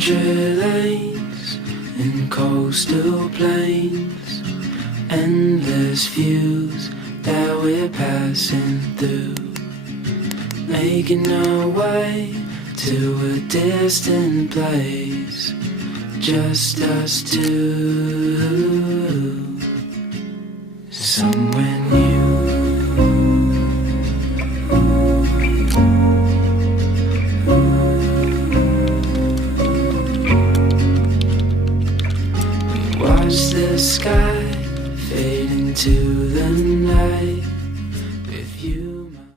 country lanes and coastal plains, endless views that we're passing through, making our way to a distant place, just us two, somewhere new.